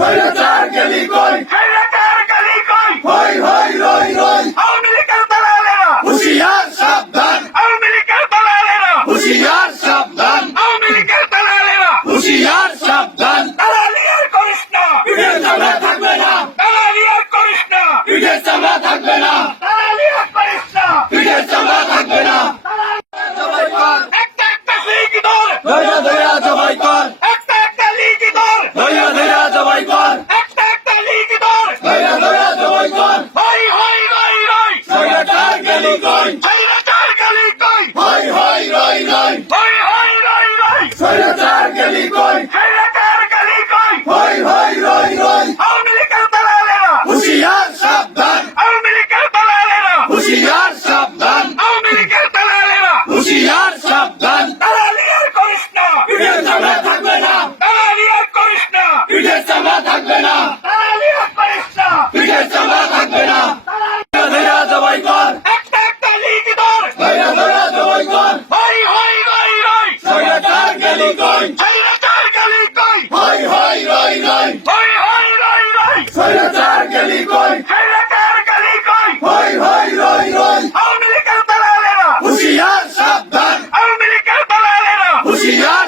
স্বৈরাচার গেলি কই, স্বৈরাচার গেলি কই, হই হই রই রই, আওয়ামী লীগের দালালেরা, হুঁশিয়ার সাবধান, আওয়ামী লীগের দালালেরা, হুঁশিয়ার সাবধান, আওয়ামী লীগের দালালেরা, হুঁশিয়ার সাবধান, দালালি আর করিস না, পিঠের চামড়া থাকবে না, দালালি আর করিস না, পিঠের চামড়া থাকবে না, দালালি আর করিস না, পিঠের চামড়া থাকবে না। জবাই কর, একটা একটা লীগ ধর, ধৈর্য ধৈর্য জবাই কর, একটা একটা লীগ ধর, ধৈর্য ধৈর্য জবাই কর, একটা একটা লীগ ধর, ধৈর্য ধৈর্য জবাই কর, হই হই রই রই, স্বৈরাচার গেলি কই, স্বৈরাচার গেলি কই, হই হই রই রই, হই হই রই রই, স্বৈরাচার গেলি কই, স্বৈরাচার গেলি কই, হই হই রই রই, আওয়ামী লীগের দালালেরা, হুঁশিয়ার সাবধান, আওয়ামী লীগের দালালেরা, হুঁশিয়ার সাবধান, আওয়ামী লীগের দালালেরা, হুঁশিয়ার সাবধান, দালালি আর করিস না, পিঠের চামড়া থাকবে না, দালালি আর করিস না, পিঠের চামড়া থাকবে না, দালালি আর করিস না, পিঠের চামড়া থাকবে না। ধৈর্য ধৈর্য জবাই কর, একটা একটা লীগ ধর, ধৈর্য ধৈর্য জবাই কর, হই হই রই রই, স্বৈরাচার গেলি কই, স্বৈরাচার গেলি কই, হই হই রই রই, হই হই রই রই, স্বৈরাচার গেলি কই, স্বৈরাচার গেলি কই, হই হই রই রই, আওয়ামী লীগের দালালেরা, হুঁশিয়ার সাবধান, আওয়ামী লীগের দালালেরা, হুঁশিয়ার